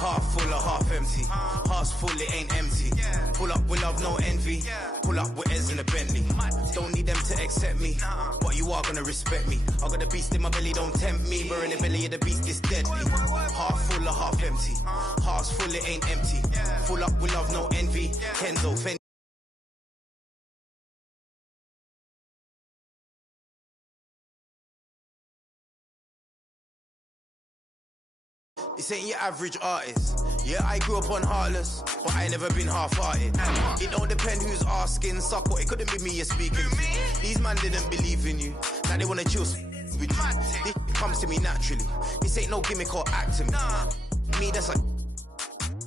Half full or half empty. Heart's full, it ain't empty. Pull up with love, no envy. Pull up with Ez in a Bentley. Don't need them to accept me, but you are gonna respect me. I got a beast in my belly, don't tempt me. We're in the belly of the beast, it's deadly. Half full or half empty. Heart's full, it ain't empty. Full up with love, no envy. Kenzo, Fendi. This ain't your average artist. Yeah, I grew up on Heartless, but I never been half-hearted. It don't depend who's asking, suck what, it couldn't be me you're speaking to. These man didn't believe in you, now they wanna chill with you. This comes to me naturally. This ain't no gimmick or acting. Me, that's like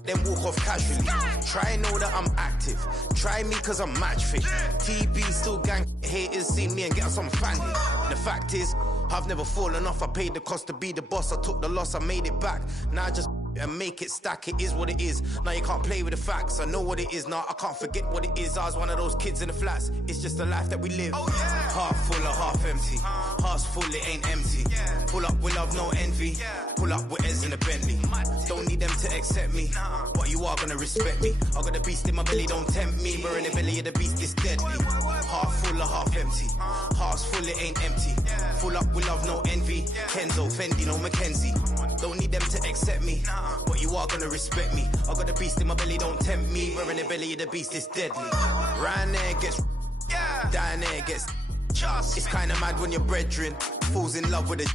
then walk off casually. Try know that I'm active. Try me cause I'm match fit. TB still gang haters see me and get some fanny. The fact is, I've never fallen off. I paid the cost to be the boss. I took the loss, I made it back. Now I just and make it stack. It is what it is. Now you can't play with the facts. I know what it is now. I can't forget what it is. I was one of those kids in the flats. It's just the life that we live. Half full or half empty. Heart's full, it ain't empty. Pull up with love, no envy. Pull up with Ez in a Bentley. Don't need them to accept me, but you are gonna respect me. I got a beast in my belly, don't tempt me. We're in the belly of the beast, it's deadly. Half full or half empty. Heart's full, it ain't empty. Full up with love, no envy. Kenzo, Fendi, no Mackenzie. Don't need them to accept me, but you are gonna respect me. I got a beast in my belly, don't tempt me. We're in the belly of the beast, it's deadly. Round there gets, down there gets. It's kinda mad when your brethren falls in love with a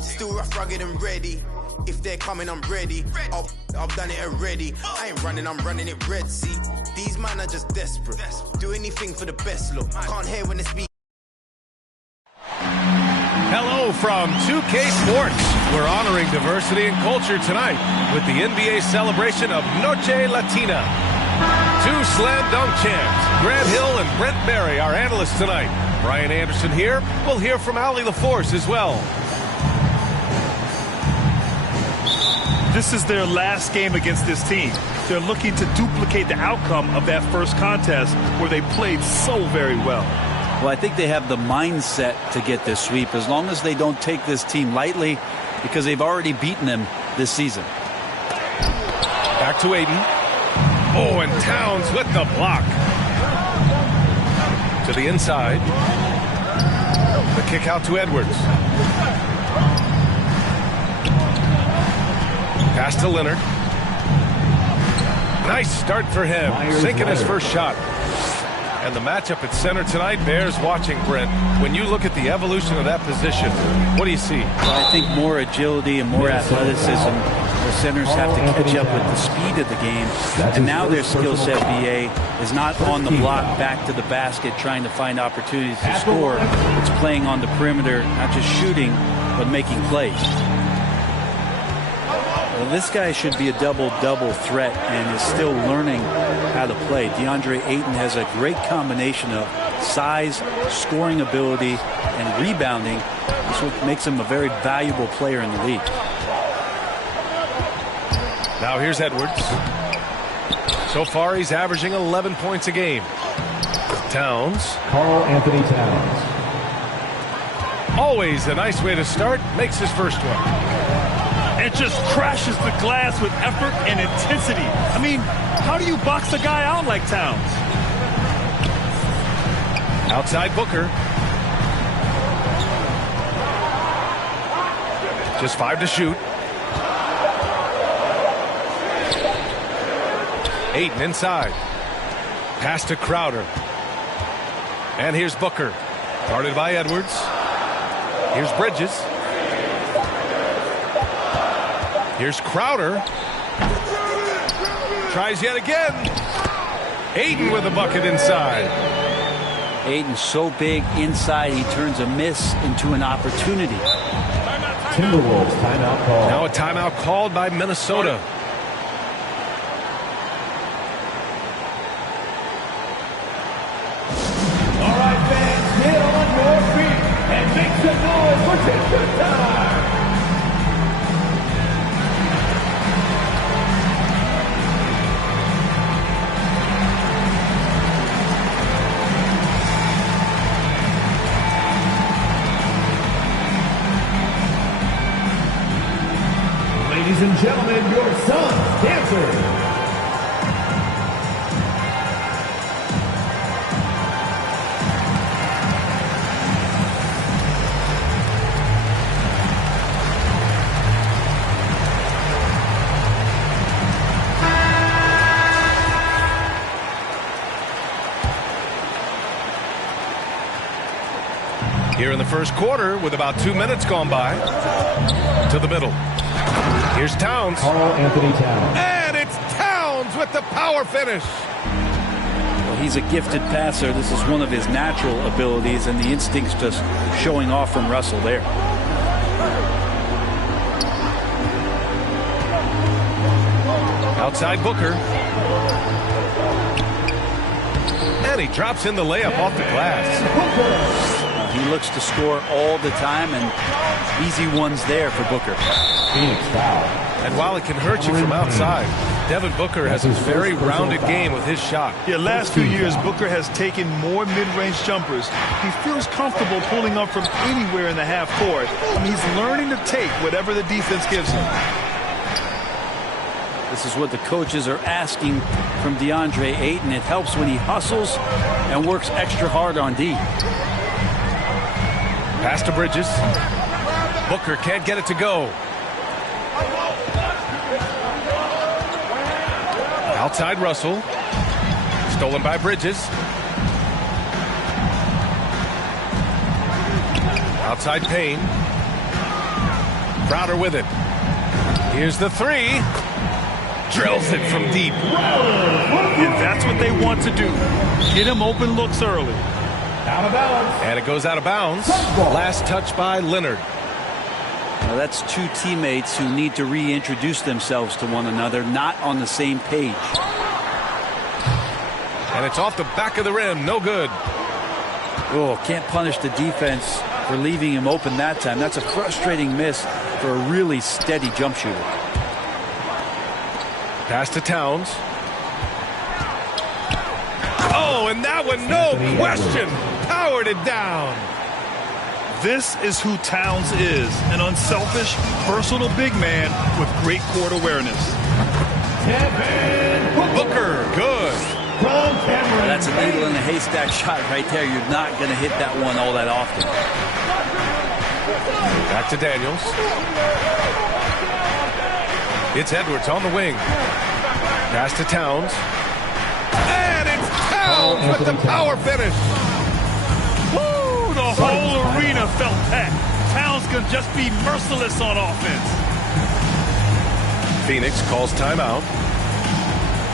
still rough, rugged and ready. If they're coming, I'm ready. I've done it already. I ain't running, I'm running it red. See, these men are just desperate. Do anything for the best look. Can't hear when they speak. Hello from 2K Sports. We're honoring diversity and culture tonight with the NBA celebration of Noche Latina. Two slam dunk champs, Grant Hill and Brent Barry, our analysts tonight. Brian Anderson here. We'll hear from Allie LaForce as well. This is their last game against this team. They're looking to duplicate the outcome of that first contest where they played so very well. Well, I think they have the mindset to get this sweep as long as they don't take this team lightly because they've already beaten them this season. Back to Ayton. Oh, and Towns with the block. To the inside. The kick out to Edwards. Pass to Leonard. Nice start for him. Sinking his first shot. And the matchup at center tonight bears watching, Brent. When you look at the evolution of that position, what do you see? Well, I think more agility and more athleticism. The centers have to catch up with the speed of the game. And now their skill set, BA, is not on the block back to the basket trying to find opportunities to score. It's playing on the perimeter, not just shooting, but making plays. Well, this guy should be a double-double threat and is still learning how to play. DeAndre Ayton has a great combination of size, scoring ability, and rebounding. That's what makes him a very valuable player in the league. Now here's Edwards. So far, he's averaging 11 points a game. Towns. Karl Anthony Towns. Always a nice way to start. Makes his first one. And just crashes the glass with effort and intensity. I mean, how do you box a guy out like Towns? Outside Booker. Just 5 to shoot. Ayton inside. Pass to Crowder. And here's Booker. Guarded by Edwards. Here's Bridges. Here's Crowder. Tries yet again. Ayton with a bucket inside. Ayton's so big inside, he turns a miss into an opportunity. Timberwolves timeout call. Now a timeout called by Minnesota. All right, fans, get on your feet and make some noise for Timber time. Ladies and gentlemen, your son's dancer. Here in the first quarter, with about 2 minutes gone by, to the middle. Here's Towns. Karl-Anthony Towns. And it's Towns with the power finish. Well, he's a gifted passer. This is one of his natural abilities, and the instincts just showing off from Russell there. Outside Booker. And he drops in the layup off the glass. He looks to score all the time, and easy ones there for Booker. Phoenix foul. And while it can hurt you from outside, Devin Booker has a very rounded game with his shot. Yeah, last few years, Booker has taken more mid-range jumpers. He feels comfortable pulling up from anywhere in the half court. I mean, he's learning to take whatever the defense gives him. This is what the coaches are asking from DeAndre Ayton. It helps when he hustles and works extra hard on D. Pass to Bridges. Booker can't get it to go. Outside Russell. Stolen by Bridges. Outside Payne. Crowder with it. Here's the three. Drills it from deep. And that's what they want to do. Get him open looks early. Out of bounds. And it goes out of bounds. Last touch by Leonard. Now that's two teammates who need to reintroduce themselves to one another, not on the same page. And it's off the back of the rim. No good. Oh, can't punish the defense for leaving him open that time. That's a frustrating miss for a really steady jump shooter. Pass to Towns. Oh, and that one, no question, powered it down. This is who Towns is, an unselfish, versatile big man with great court awareness. Booker, good. That's a needle in a haystack shot right there. You're not going to hit that one all that often. Back to Daniels. It's Edwards on the wing. Pass to Towns. And it's Towns with the power finish. Woo! The whole arena felt that. Towns can just be merciless on offense. Phoenix calls timeout.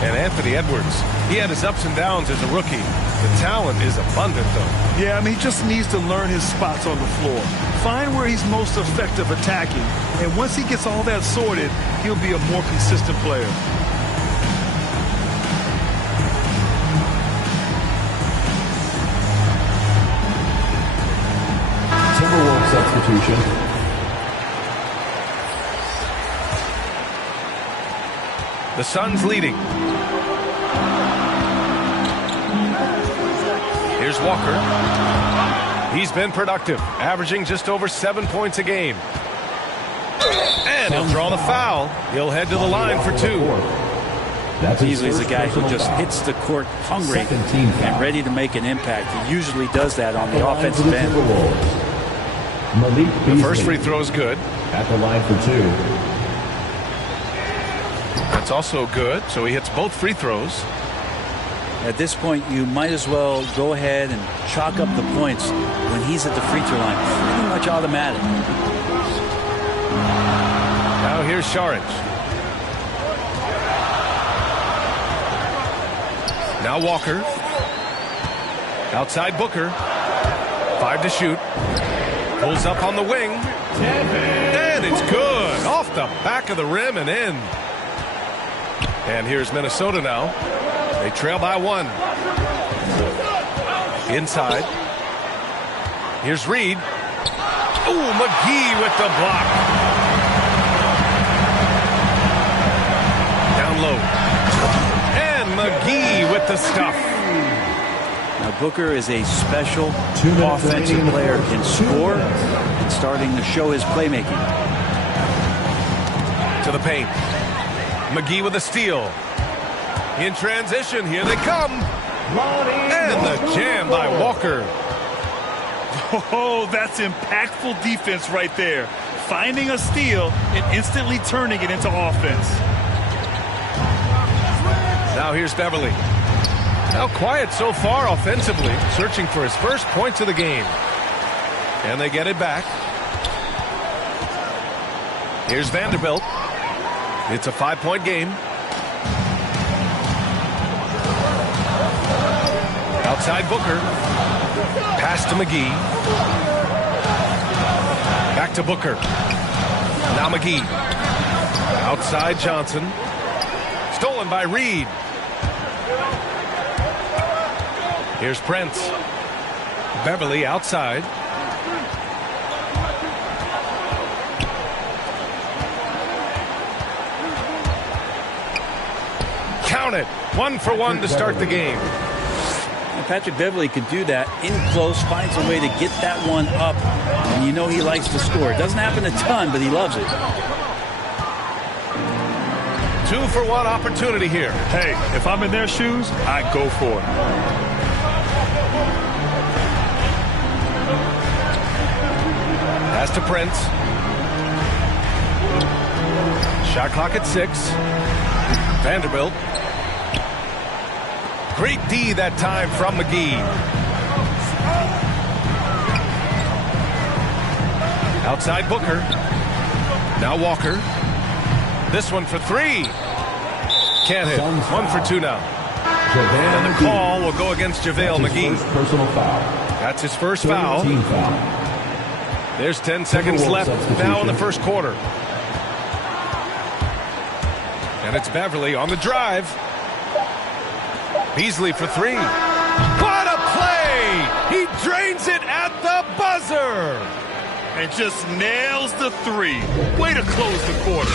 And Anthony Edwards, he had his ups and downs as a rookie. The talent is abundant, though. Yeah, I mean, he just needs to learn his spots on the floor. Find where he's most effective attacking. And once he gets all that sorted, he'll be a more consistent player. Timberwolves substitution. The Suns leading. Here's Walker. He's been productive, averaging just over 7 points a game. And he'll draw the foul. He'll head to the line for two. Beasley's a guy who just hits the court hungry and ready to make an impact. He usually does that on the offensive end. The first free throw is good. At the line for two. That's also good, so he hits both free throws. At this point, you might as well go ahead and chalk up the points when he's at the free throw line. Pretty much automatic. Now here's Šarić. Now Walker. Outside Booker. 5 to shoot. Pulls up on the wing. And it's good. Off the back of the rim and in. And here's Minnesota now. They trail by 1. Inside. Here's Reed. Ooh, McGee with the block. Down low. And McGee with the stuff. Now Booker is a special offensive player, can score and starting to show his playmaking. To the paint. McGee with a steal. In transition, here they come. And the jam by Walker. Oh, that's impactful defense right there. Finding a steal and instantly turning it into offense. Now here's Beverly. Now quiet so far offensively, searching for his first points of the game. And they get it back. Here's Vanderbilt. It's a 5-point game. Outside Booker. Pass to McGee. Back to Booker. Now McGee. Outside Johnson. Stolen by Reed. Here's Prince. Beverly outside. Count it. 1 for 1 to start the game. And Patrick Beverly can do that in close, finds a way to get that one up. And you know he likes to score. It doesn't happen a ton, but he loves it. 2 for 1 opportunity here. Hey, if I'm in their shoes, I go for it. Pass to Prince. Shot clock at 6. Vanderbilt. Great D that time from McGee. Outside Booker. Now Walker. This one for 3. Can't hit. 1 for 2 now. And the call will go against JaVale McGee. Personal foul. That's his first foul. Team foul. There's 10 seconds left now in the first quarter. And it's Beverly on the drive. Beasley for 3. What a play! He drains it at the buzzer! And just nails the 3. Way to close the quarter.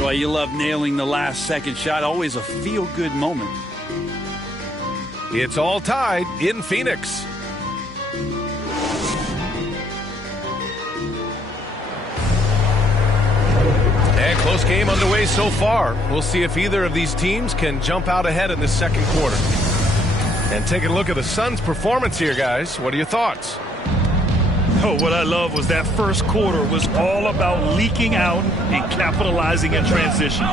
Well, you love nailing the last second shot. Always a feel-good moment. It's all tied in Phoenix. And close game underway so far. We'll see if either of these teams can jump out ahead in the second quarter. And taking a look at the Suns' performance here, guys. What are your thoughts? Oh, what I love was that first quarter was all about leaking out and capitalizing in transition.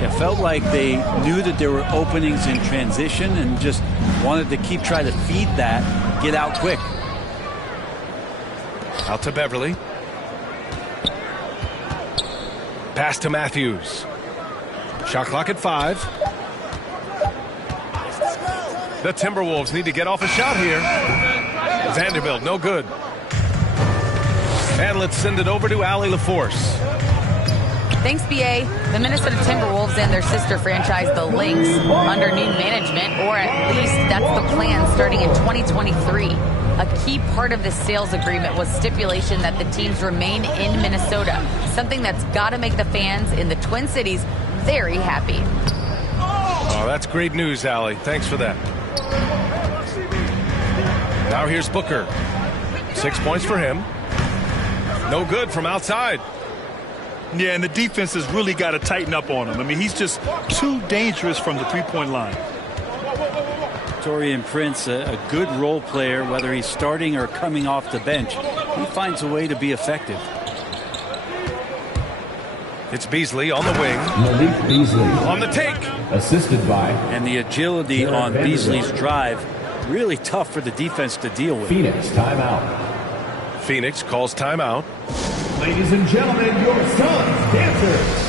It felt like they knew that there were openings in transition and just wanted to keep trying to feed that, get out quick. Out to Beverly. Pass to Matthews. Shot clock at 5. The Timberwolves need to get off a shot here. Vanderbilt, no good. And let's send it over to Allie LaForce. Thanks, BA. The Minnesota Timberwolves and their sister franchise, the Lynx, under new management, or at least that's the plan starting in 2023. A key part of this sales agreement was stipulation that the teams remain in Minnesota, something that's got to make the fans in the Twin Cities very happy. Oh, that's great news, Allie. Thanks for that. Now here's Booker. 6 points for him. No good from outside. Yeah, and the defense has really got to tighten up on him. I mean, he's just too dangerous from the three-point line. Taurean Prince, a good role player, whether he's starting or coming off the bench. He finds a way to be effective. It's Beasley on the wing. Malik Beasley. On the take. Assisted by. And the agility on Beasley's drive, really tough for the defense to deal with. Phoenix timeout. Phoenix calls timeout. Ladies and gentlemen, your Suns dancers.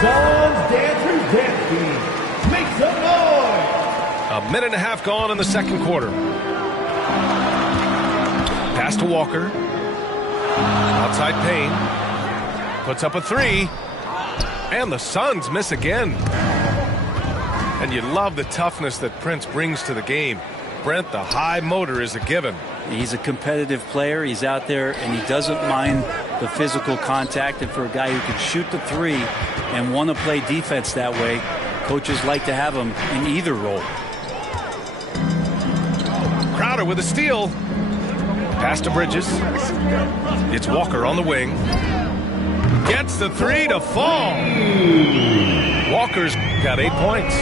Suns dancers dance team. Make some noise. A minute and a half gone in the second quarter. Pass to Walker. Outside Payne. Puts up a three. And the Suns miss again. And you love the toughness that Prince brings to the game. Brent, the high motor is a given. He's a competitive player. He's out there, and he doesn't mind the physical contact. And for a guy who can shoot the three and want to play defense that way, coaches like to have him in either role. Crowder with a steal. Pass to Bridges. It's Walker on the wing. Gets the three to fall. Walker's got 8 points.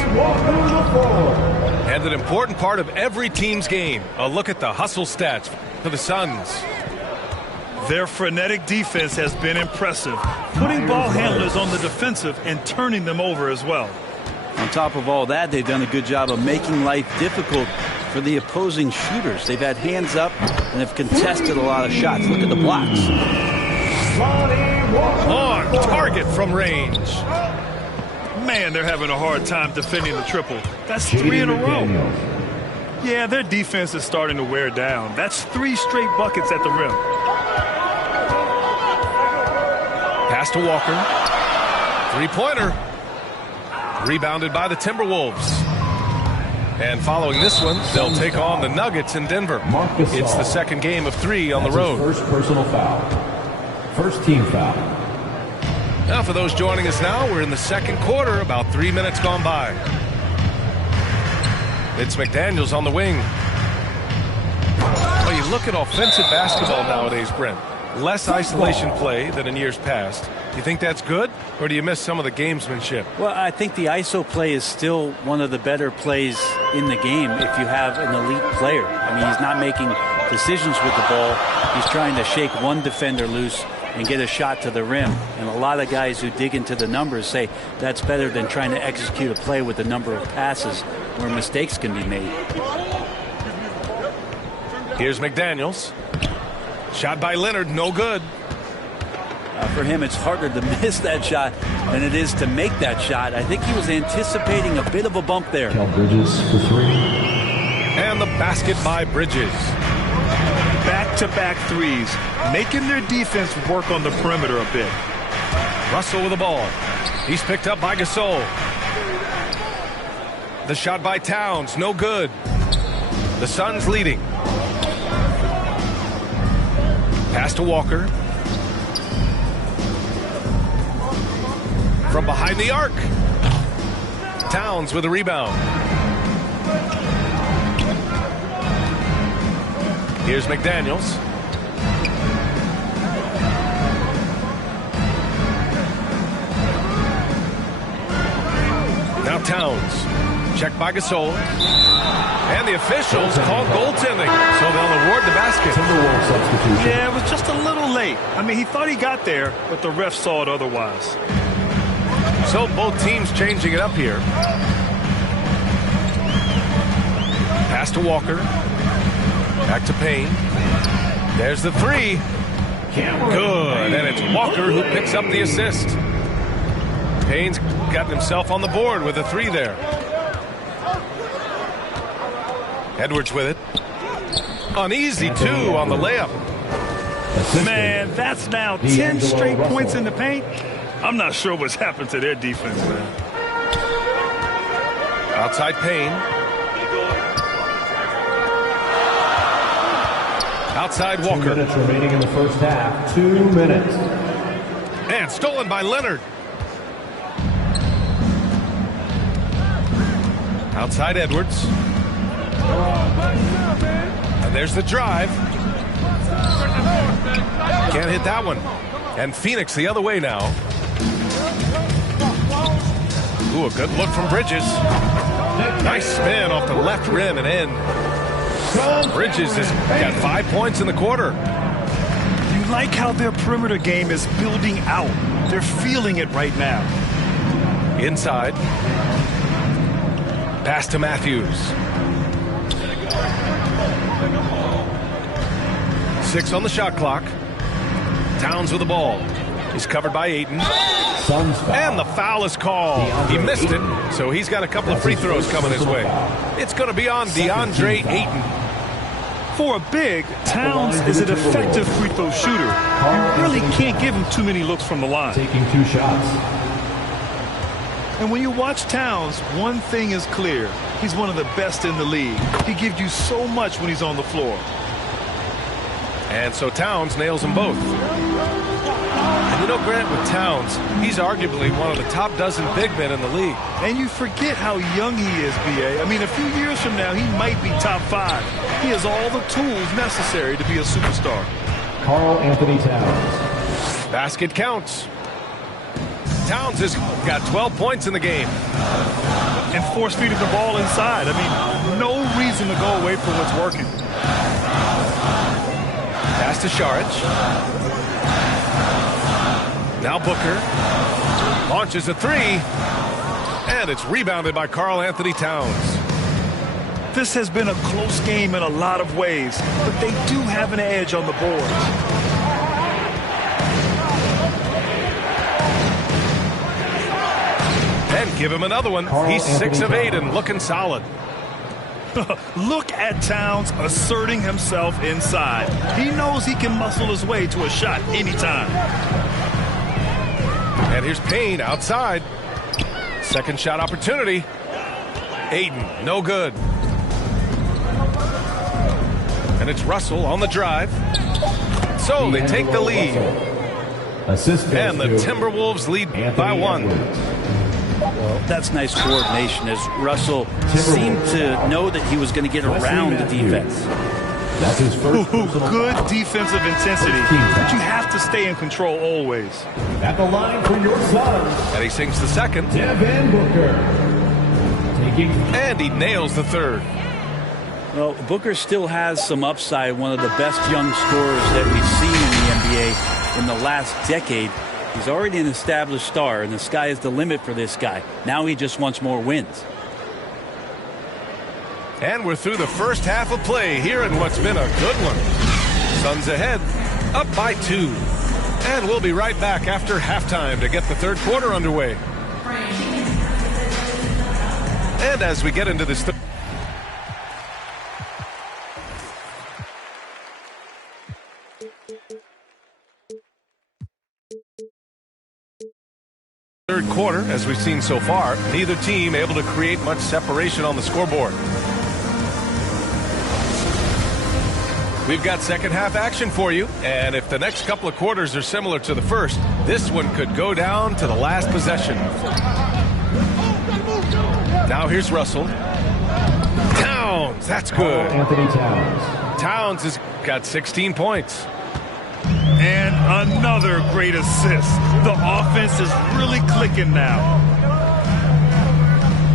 And an important part of every team's game. A look at the hustle stats for the Suns. Their frenetic defense has been impressive, putting ball handlers on the defensive and turning them over as well. On top of all that, they've done a good job of making life difficult for the opposing shooters. They've had hands up and have contested a lot of shots. Look at the blocks. On target from range. Man, they're having a hard time defending the triple. That's 3 in a row. Yeah, their defense is starting to wear down. That's 3 straight buckets at the rim. Pass to Walker. Three-pointer. Rebounded by the Timberwolves. And following this one, they'll take on the Nuggets in Denver. It's the second game of 3 on the road. First personal foul. First team foul. Now for those joining us now, we're in the second quarter, about 3 minutes gone by. It's McDaniels on the wing. Well, you look at offensive basketball nowadays, Brent. Less isolation play than in years past. Do you think that's good, or do you miss some of the gamesmanship? Well, I think the ISO play is still one of the better plays in the game if you have an elite player. I mean, he's not making decisions with the ball. He's trying to shake one defender loose and get a shot to the rim. And a lot of guys who dig into the numbers say that's better than trying to execute a play with a number of passes where mistakes can be made. Here's McDaniels. Shot by Leonard, no good. For him, it's harder to miss that shot than it is to make that shot. I think he was anticipating a bit of a bump there. Bridges for 3. And the basket by Bridges. Back-to-back threes, making their defense work on the perimeter a bit. Russell with the ball. He's picked up by Gasol. The shot by Towns, no good. The Suns leading. Pass to Walker. From behind the arc. Towns with a rebound. Here's McDaniels. Now Towns. Checked by Gasol. And the officials called goaltending, so they'll award the basket. Yeah, it was just a little late. I mean, he thought he got there, but the ref saw it otherwise. So both teams changing it up here. Pass to Walker. Back to Payne. There's the three. Good, and it's Walker who picks up the assist. Payne's got himself on the board with a three there. Edwards with it. An easy two on the layup. Man, that's now 10 straight points in the paint. I'm not sure what's happened to their defense, man. Outside Payne. Outside Walker. 2 minutes remaining in the first half. 2 minutes. And stolen by Leonard. Outside Edwards. And there's the drive. Can't hit that one. And Phoenix the other way now. Ooh, a good look from Bridges. Nice spin off the left rim and in. Bridges has got 5 points in the quarter. You like how their perimeter game is building out. They're feeling it right now. Inside. Pass to Matthews. 6 on the shot clock. Towns with the ball. He's covered by Ayton. And the foul is called. He missed it, so he's got a couple of free throws coming his way. It's going to be on DeAndre Ayton. For a big, Towns is an effective free throw shooter. You really can't give him too many looks from the line. Taking 2 shots. And when you watch Towns, one thing is clear. He's one of the best in the league. He gives you so much when he's on the floor. And so Towns nails them both. And you know, Grant, with Towns, he's arguably one of the top dozen big men in the league. And you forget how young he is, B.A. I mean, a few years from now, he might be top 5. He has all the tools necessary to be a superstar. Karl-Anthony Towns. Basket counts. Towns has got 12 points in the game. And force-feeding the ball inside. I mean, no reason to go away from what's working. Pass to Šarić. Now Booker. Launches a 3. And it's rebounded by Karl-Anthony Towns. This has been a close game in a lot of ways, but they do have an edge on the boards. And give him another one. He's 6 of 8 and looking solid. Look at Towns asserting himself inside. He knows he can muscle his way to a shot anytime. And here's Payne outside. Second shot opportunity. Ayton, no good. And it's Russell on the drive. So they take the lead. And the Timberwolves lead by 1. Well, that's nice coordination as Russell seemed to know that he was going to get around the defense. That's his first good defensive intensity, but you have to stay in control always. At the line for your Suns. And he sinks the second. Devin Booker. And he nails the third. Well, Booker still has some upside, one of the best young scorers that we've seen in the NBA in the last decade. He's already an established star, and the sky is the limit for this guy. Now he just wants more wins. And we're through the first half of play here in what's been a good one. Suns ahead, up by 2. And we'll be right back after halftime to get the third quarter underway. And as we get into this third quarter, as we've seen so far, neither team able to create much separation on the scoreboard. We've got second half action for you, and if the next couple of quarters are similar to the first, this one could go down to the last possession. Now here's Russell. Towns, that's good. Anthony Towns. Towns has got 16 points. And another great assist. The offense is really clicking now.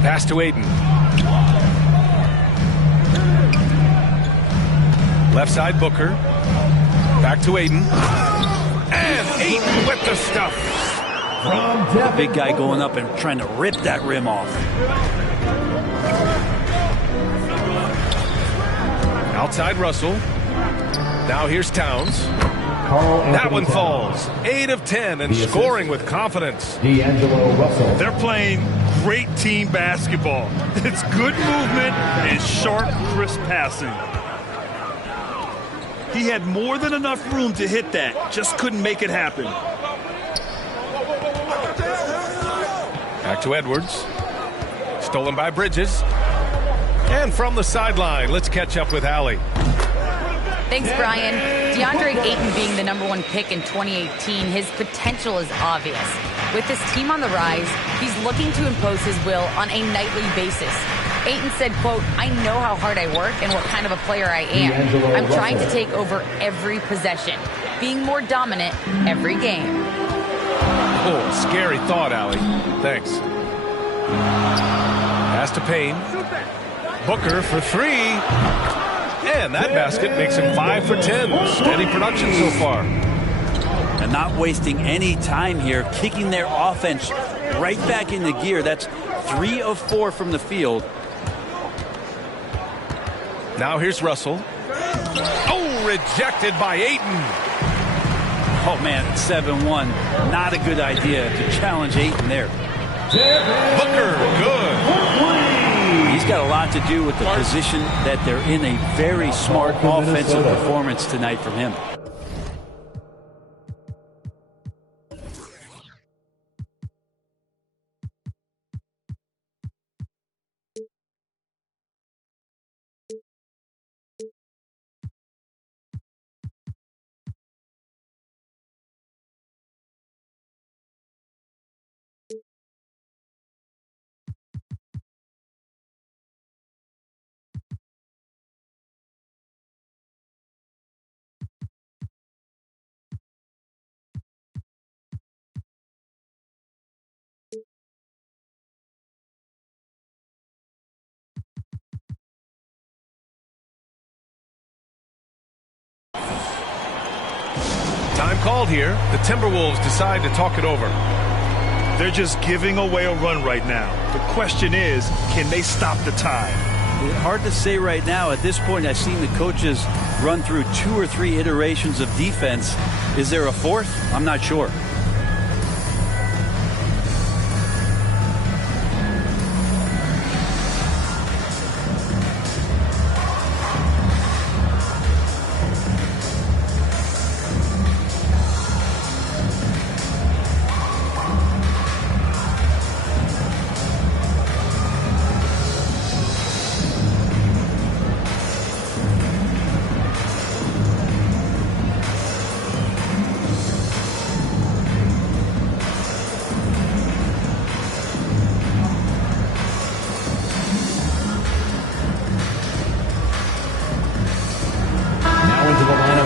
Pass to Ayton. Left side Booker. Back to Ayton. And Ayton with the stuff. The big guy going up and trying to rip that rim off. Outside Russell. Now here's Towns. That one falls. 8 of 10 and scoring with confidence. D'Angelo Russell. They're playing great team basketball. It's good movement and sharp, crisp passing. He had more than enough room to hit that. Just couldn't make it happen. Back to Edwards. Stolen by Bridges. And from the sideline, let's catch up with Allie. Thanks, Brian. DeAndre Ayton being the #1 pick in 2018, his potential is obvious. With his team on the rise, he's looking to impose his will on a nightly basis. Ayton said, quote, "I know how hard I work and what kind of a player I am. I'm trying to take over every possession, being more dominant every game." Oh, scary thought, Allie. Thanks. Pass to Payne. Booker for 3. And that basket makes him 5 for 10. Steady production so far. And not wasting any time here, kicking their offense right back into gear. That's 3 of 4 from the field. Now here's Russell. Oh, rejected by Ayton. Oh, man, 7-1. Not a good idea to challenge Ayton there. Booker, good. He's got a lot to do with the position that they're in. A very smart offensive performance tonight from him. Time called here. The Timberwolves decide to talk it over. They're just giving away a run right now. The question is, can they stop the tide? Hard to say right now. At this point, I've seen the coaches run through 2 or 3 iterations of defense. Is there a fourth? I'm not sure.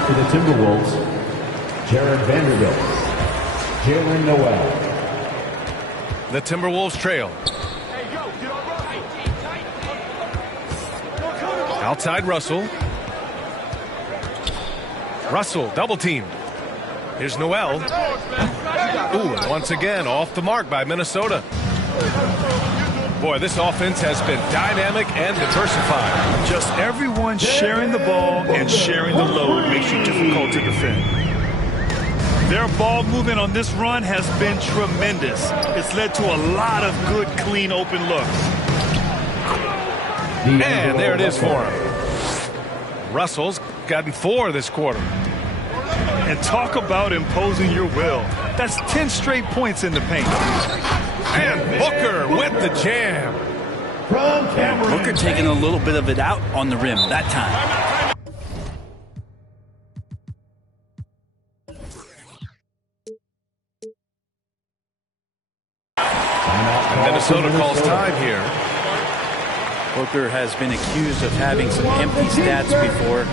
For the Timberwolves, Jared Vanderbilt, Jalen Noel. The Timberwolves trail. Outside Russell. Russell double teamed. Here's Noel. Ooh, once again off the mark by Minnesota. Boy, this offense has been dynamic and diversified. Just everyone sharing the ball and sharing the load makes you difficult to defend. Their ball movement on this run has been tremendous. It's led to a lot of good, clean, open looks. And there it is for him. Russell's gotten 4 this quarter. And talk about imposing your will. That's 10 straight points in the paint. And Booker with the jam. From Cameron. Booker taking a little bit of it out on the rim that time. And Minnesota calls time here. Booker has been accused of having some empty stats before,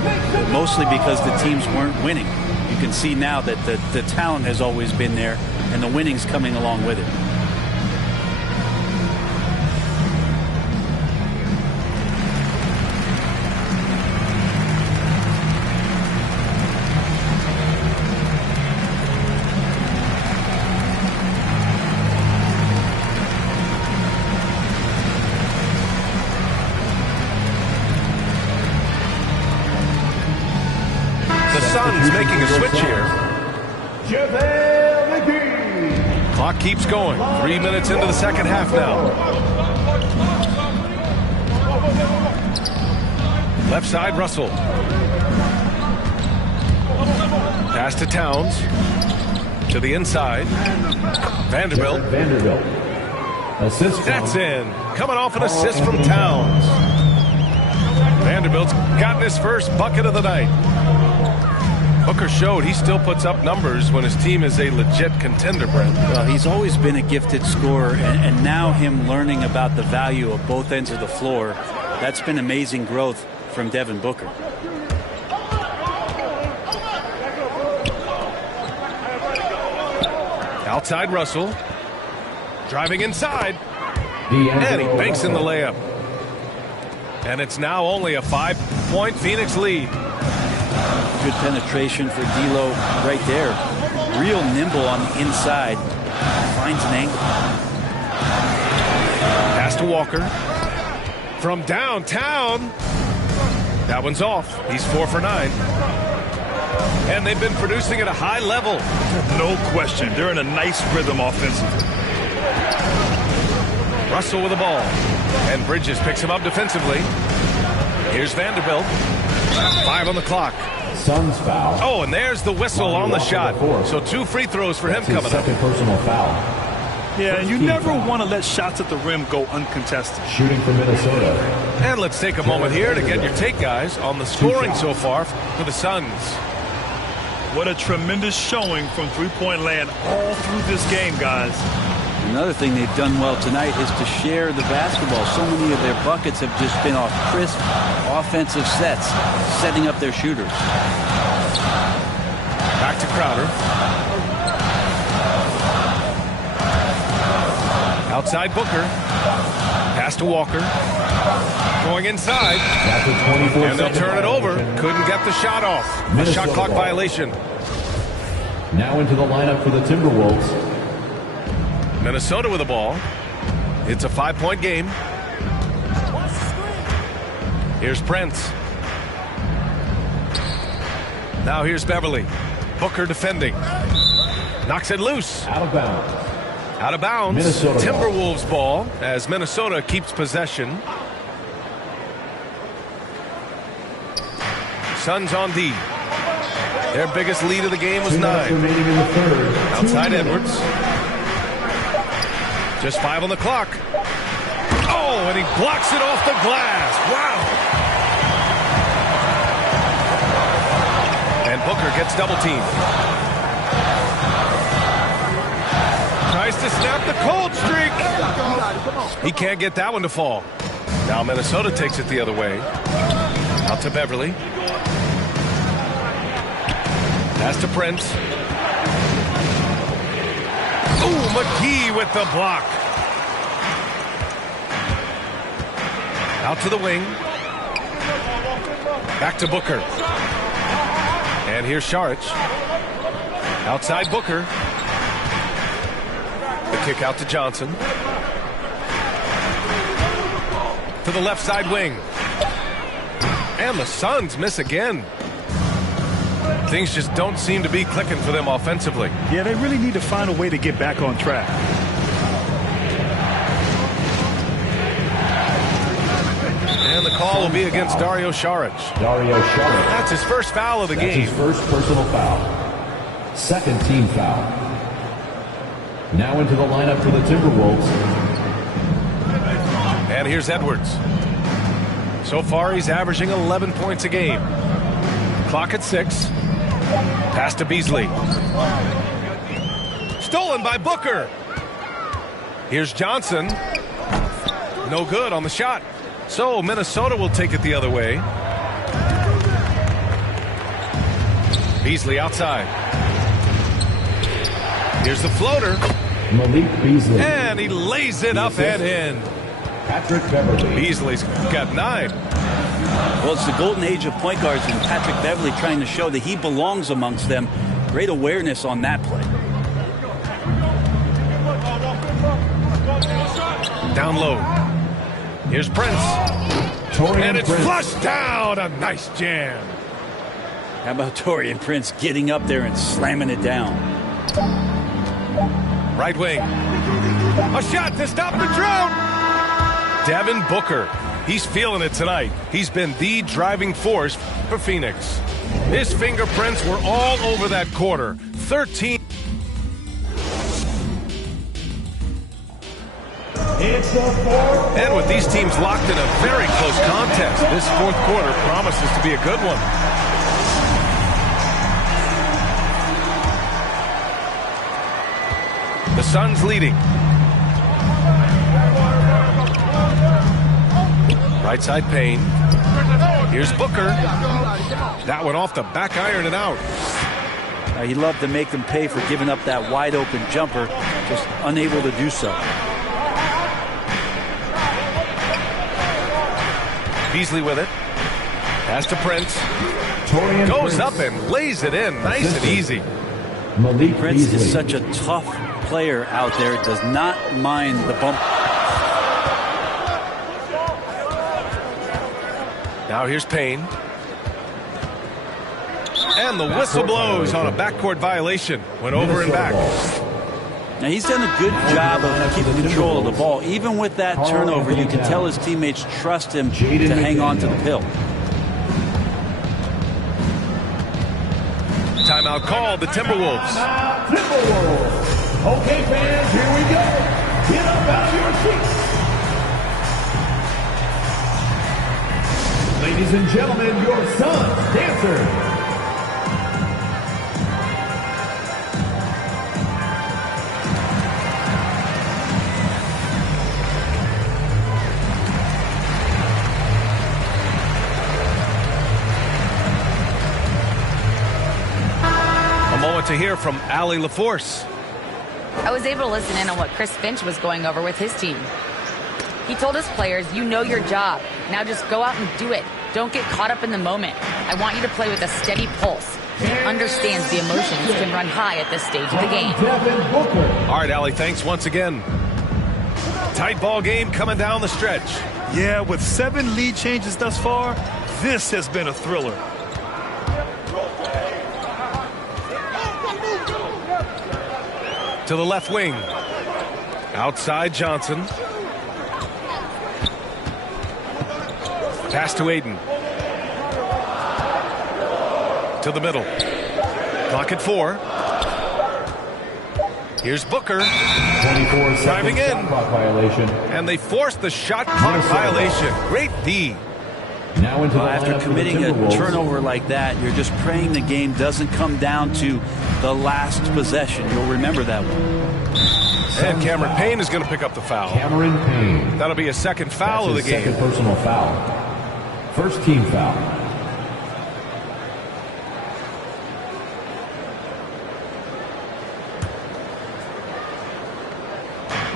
mostly because the teams weren't winning. You can see now that the talent has always been there, and the winning's coming along with it. Suns making a switch here. Clock keeps going. 3 minutes into the second half now. Left side, Russell. Pass to Towns. To the inside. Vanderbilt. Assist. That's in. Coming off an assist from Towns. Vanderbilt's gotten his first bucket of the night. Booker showed he still puts up numbers when his team is a legit contender, Brent. Well, he's always been a gifted scorer, and now him learning about the value of both ends of the floor, that's been amazing growth from Devin Booker. Outside Russell. Driving inside. And he banks in the layup. And it's now only a 5-point Phoenix lead. Good penetration for D'Lo right there. Real nimble on the inside. Finds an angle. Pass to Walker. From downtown. That one's off. He's 4 for 9. And they've been producing at a high level. No question. They're in a nice rhythm offensively. Russell with the ball. And Bridges picks him up defensively. Here's Vanderbilt. 5 on the clock. Suns foul. Oh, and there's the whistle on the shot. So 2 free throws for him coming up. Second personal foul. Yeah, and you never want to let shots at the rim go uncontested. Shooting for Minnesota. And let's take a moment here to get your take, guys, on the scoring so far for the Suns. What a tremendous showing from three-point land all through this game, guys. Another thing they've done well tonight is to share the basketball. So many of their buckets have just been off crisp offensive sets, setting up their shooters. Back to Crowder. Outside Booker. Pass to Walker. Going inside. And they'll turn it over. Couldn't get the shot off. A shot clock violation. Now into the lineup for the Timberwolves. Minnesota with the ball. It's a 5-point game. Here's Prince. Now here's Beverly. Booker defending. Knocks it loose. Out of bounds. Out of bounds. Minnesota Timberwolves ball as Minnesota keeps possession. Suns on D. Their biggest lead of the game was 9. Remaining in the third. Outside Edwards. Just 5 on the clock. Oh, and he blocks it off the glass. Wow. And Booker gets double teamed. Tries to snap the cold streak. He can't get that one to fall. Now Minnesota takes it the other way. Out to Beverly. Pass to Prince. Ooh, McGee with the block. Out to the wing. Back to Booker. And here's Šarić. Outside Booker. The kick out to Johnson. To the left side wing. And the Suns miss again. Things just don't seem to be clicking for them offensively. Yeah, they really need to find a way to get back on track. And the call will be against Dario Šarić. Dario Šarić. That's his first foul of the game. His first personal foul. Second team foul. Now into the lineup for the Timberwolves. And here's Edwards. So far, he's averaging 11 points a game. Clock at 6. Pass to Beasley. Stolen by Booker. Here's Johnson. No good on the shot. So Minnesota will take it the other way. Beasley outside. Here's the floater. Malik Beasley. And he lays it up and in. Patrick Beverly. Beasley's got 9. Well, it's the golden age of point guards, and Patrick Beverly trying to show that he belongs amongst them. Great awareness on that play. Down low. Here's Prince. And it's Prince. flushed down. A nice jam. How about Taurean Prince getting up there and slamming it down? Right wing. A shot to stop the drought. Devin Booker. He's feeling it tonight. He's been the driving force for Phoenix. His fingerprints were all over that quarter. 13. And with these teams locked in a very close contest, this fourth quarter promises to be a good one. The Suns leading. Right side Payne. Here's Booker. That one off the back iron and out. He loved to make them pay for giving up that wide open jumper, just unable to do so. Beasley with it. Pass to Prince. Goes up and lays it in. Nice and easy. Malik Prince Beasley. is such a tough player out there. Does not mind the bump. Now here's Payne. And the whistle blows on a backcourt violation. Went over and back. Now, he's done a good job of keeping control of the ball. Even with that turnover, you can tell his teammates trust him to hang on to the pill. Timeout called, the Timberwolves. Timberwolves. Okay, fans, here we go. Get up out of your seats. Ladies and gentlemen, your Suns dancers. To hear from Allie LaForce. I was able to listen in on what Chris Finch was going over with his team. He told his players, you know your job. Now just go out and do it. Don't get caught up in the moment. I want you to play with a steady pulse. He understands the emotions can run high at this stage of the game. All right, Allie, thanks once again. Tight ball game coming down the stretch. Yeah, with 7 lead changes thus far, this has been a thriller. To the left wing. Outside Johnson. Pass to Aiden. To the middle. Clock at 4. Here's Booker. 24 driving in. Shot clock violation. And they forced the shot clock violation. Great D. Now into After committing a turnover like that, you're just praying the game doesn't come down to the last possession. You'll remember that one. And Cameron Payne is going to pick up the foul. Cameron Payne. That'll be a second foul of the game. Second personal foul. First team foul.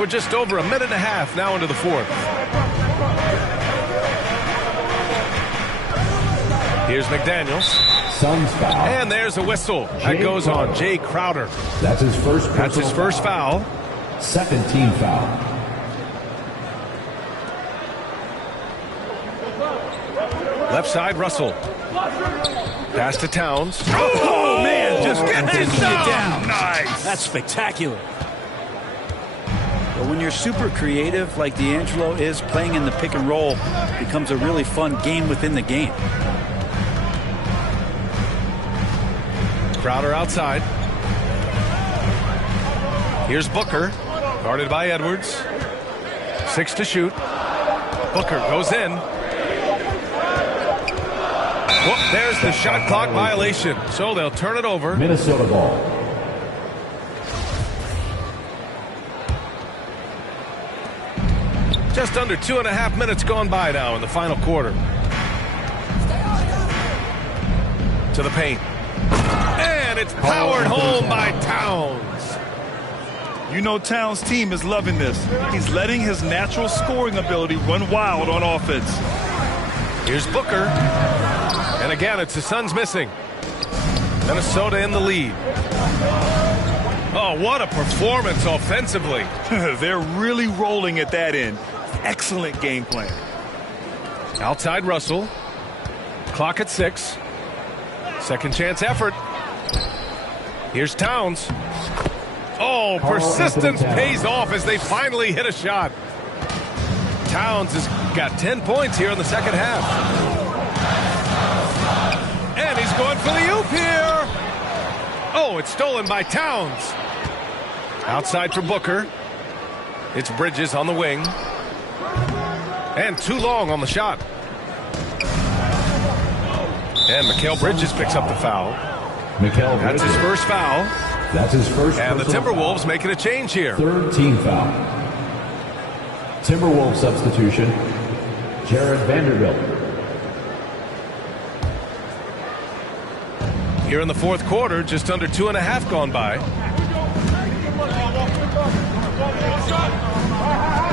We're just over a minute and a half now into the fourth. Here's McDaniels. Suns foul. And there's a whistle. That goes on Jay Crowder. That's his first. That's his first foul. Second team foul. Left side, Russell. Pass to Towns. Oh, man, just get Taking it down. Nice. That's spectacular. But when you're super creative like D'Angelo is, playing in the pick and roll becomes a really fun game within the game. Crowder outside. Here's Booker, guarded by Edwards. 6 to shoot. Booker goes in. Whoop, there's the shot clock violation. So they'll turn it over. Minnesota ball. Just under 2.5 minutes gone by now in the final quarter. To the paint. And it's powered home by Towns. You know Towns' team is loving this. He's letting his natural scoring ability run wild on offense. Here's Booker. And again, it's the Suns missing. Minnesota in the lead. Oh, what a performance offensively. They're really rolling at that end. Excellent game plan. Outside Russell. Clock at 6. Second chance effort. Here's Towns. Oh, persistence pays off as they finally hit a shot. Towns has got 10 points here in the second half. And he's going for the oop here. Oh, it's stolen by Towns. Outside for Booker. It's Bridges on the wing. And too long on the shot. And Mikal Bridges picks up the foul. That's his first foul. That's his first. And the Timberwolves making a change here. Third team foul. Timberwolves substitution. Jared Vanderbilt. Here in the fourth quarter, just under 2.5 gone by.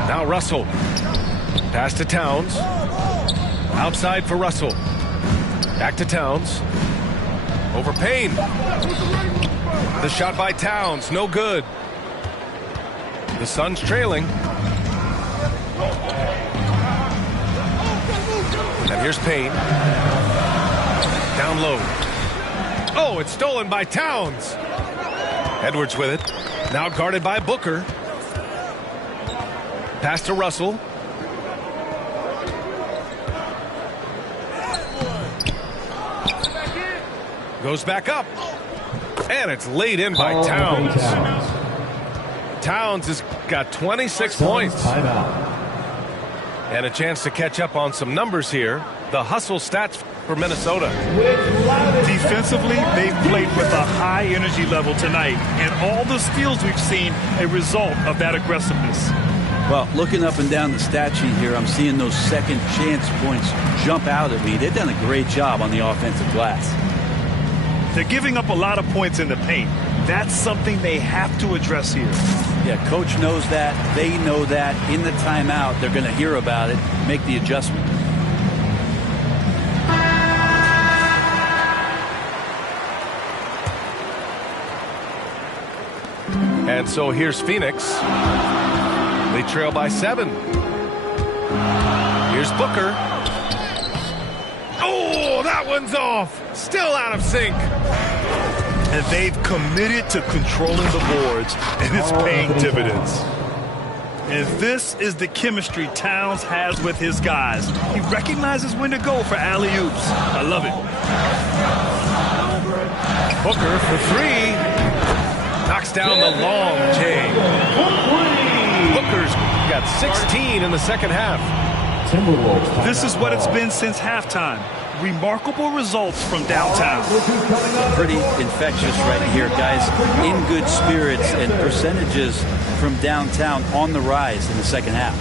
Now Russell. Pass to Towns. Outside for Russell. Back to Towns. Over Payne. The shot by Towns, no good. The Suns trailing. And here's Payne. Down low. Oh, it's stolen by Towns. Edwards with it. Now guarded by Booker. Pass to Russell. Goes back up. And it's laid in by Towns. Towns has got 26 points. And a chance to catch up on some numbers here. The hustle stats for Minnesota. Defensively, they've played with a high energy level tonight. And all the steals we've seen, a result of that aggressiveness. Well, looking up and down the stat sheet here, I'm seeing those second chance points jump out at me. They've done a great job on the offensive glass. They're giving up a lot of points in the paint. That's something they have to address here. Yeah, coach knows that. They know that. In the timeout, they're going to hear about it, make the adjustment. And so here's Phoenix. They trail by 7. Here's Booker. Oh, that one's off. Still out of sync. And they've committed to controlling the boards, and it's paying dividends. And this is the chemistry Towns has with his guys. He recognizes when to go for alley-oops. I love it. Booker for 3. Knocks down the long J. Booker's got 16 in the second half. This is what it's been since halftime. Remarkable results from downtown. Pretty infectious right here, guys. In good spirits, and percentages from downtown on the rise in the second half.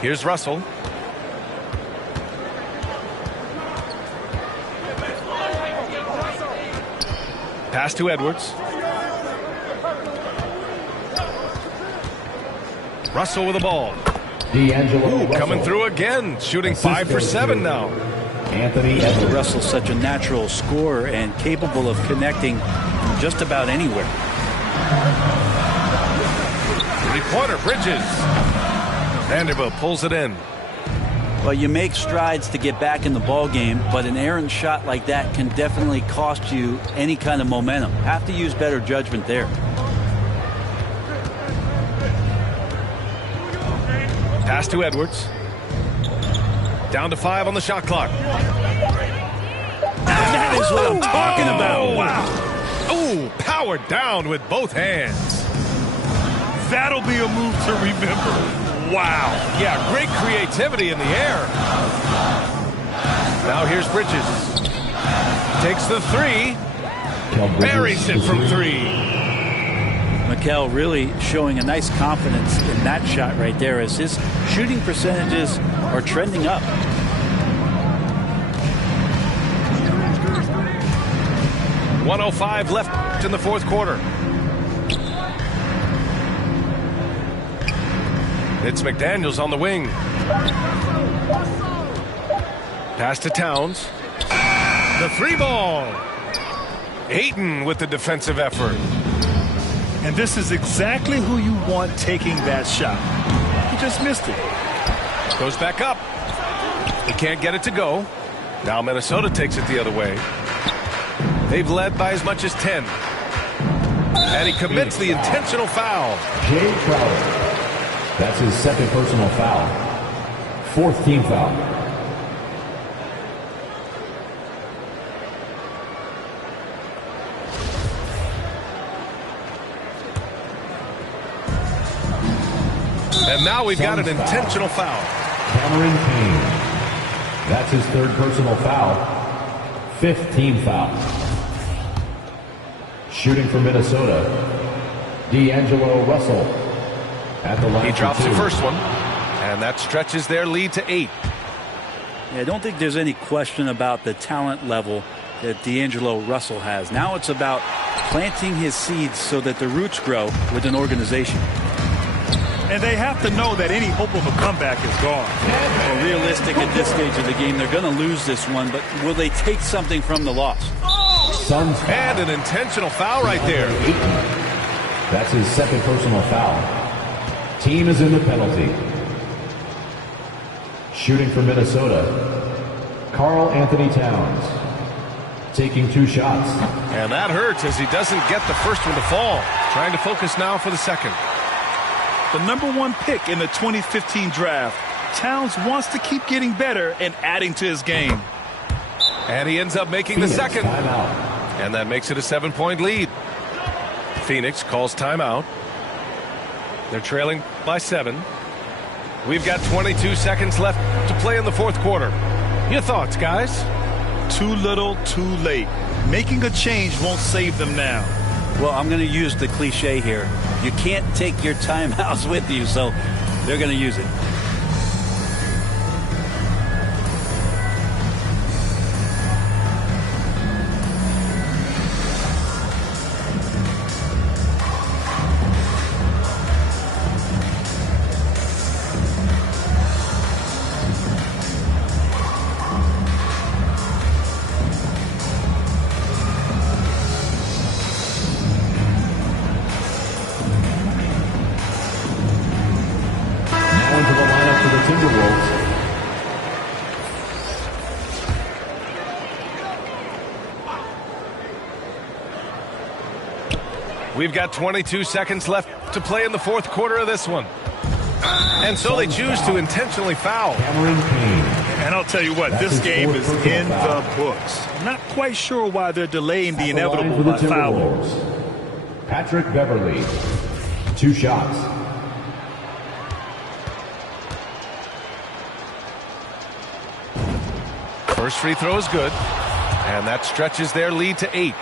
Here's Russell. Pass to Edwards. Russell with the ball. D'Angelo coming through again, shooting 5 for 7 now. Anthony Edwards. Russell's such a natural scorer and capable of connecting just about anywhere. Three-pointer, Bridges. Vanderbilt pulls it in. Well, you make strides to get back in the ball game, but an errant shot like that can definitely cost you any kind of momentum. Have to use better judgment there. Pass to Edwards. Down to 5 on the shot clock. That is what I'm talking about. Wow. Oh, powered down with both hands. That'll be a move to remember. Wow. Yeah, great creativity in the air. Now here's Bridges. Takes the 3. Buries it from 3. Mikal really showing a nice confidence in that shot right there as his shooting percentages are trending up. .105 left in the fourth quarter. It's McDaniels on the wing. Pass to Towns. The 3 ball. Ayton with the defensive effort. And this is exactly who you want taking that shot. He just missed it. Goes back up. He can't get it to go. Now Minnesota takes it the other way. They've led by as much as 10. And he commits the intentional foul. Jay Crowder. That's his second personal foul. 4th team foul. And now we've got an intentional foul. Cameron Payne. That's his 3rd personal foul. 5th team foul. Shooting for Minnesota, D'Angelo Russell. At the line he drops the first one, and that stretches their lead to 8. Yeah, I don't think there's any question about the talent level that D'Angelo Russell has. Now it's about planting his seeds so that the roots grow with an organization. And they have to know that any hope of a comeback is gone. Well, realistic at this stage of the game, they're going to lose this one, but will they take something from the loss? Suns foul. And an intentional foul right there. That's his second personal foul. Team is in the penalty. Shooting for Minnesota, Karl Anthony Towns. Taking 2 shots. And that hurts as he doesn't get the first one to fall. Trying to focus now for the second. The #1 pick in the 2015 draft. Towns wants to keep getting better and adding to his game. And he ends up making the second. Timeout. And that makes it a 7-point lead. Phoenix calls timeout. They're trailing by 7. We've got 22 seconds left to play in the fourth quarter. Your thoughts, guys? Too little, too late. Making a change won't save them now. Well, I'm going to use the cliche here. You can't take your timeouts with you, so they're going to use it. We've got 22 seconds left to play in the fourth quarter of this one. And so they choose to intentionally foul. Cameron Payne. And I'll tell you what, this game is in the books. Not quite sure why they're delaying the inevitable by fouling. Patrick Beverly. 2 shots. First free throw is good. And that stretches their lead to 8.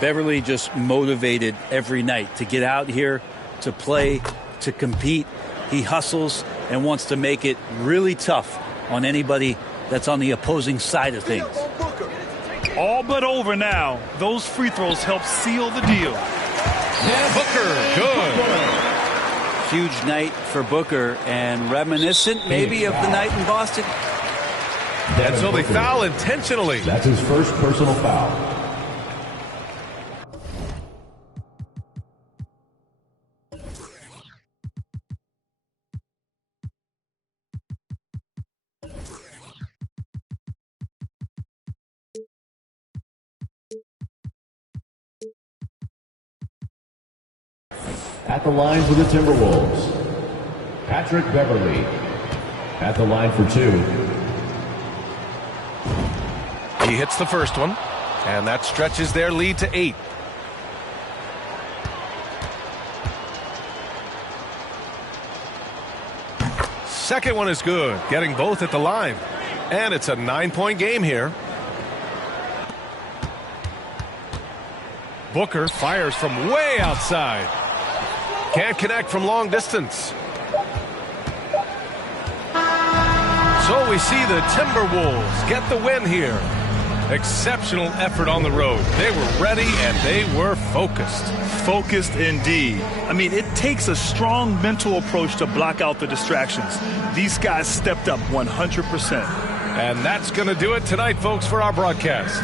Beverly just motivated every night to get out here, to play, to compete. He hustles and wants to make it really tough on anybody that's on the opposing side of things. All but over now. Those free throws help seal the deal. Booker, good. Huge night for Booker and reminiscent maybe of the night in Boston. And so they foul intentionally. That's his first personal foul. At the line for the Timberwolves, Patrick Beverly. At the line for 2. He hits the first one, and that stretches their lead to 8. Second one is good, getting both at the line. And it's a 9-point game here. Booker fires from way outside. Can't connect from long distance. So we see the Timberwolves get the win here. Exceptional effort on the road. They were ready and they were focused. Focused indeed. I mean, it takes a strong mental approach to block out the distractions. These guys stepped up 100%. And that's going to do it tonight, folks, for our broadcast.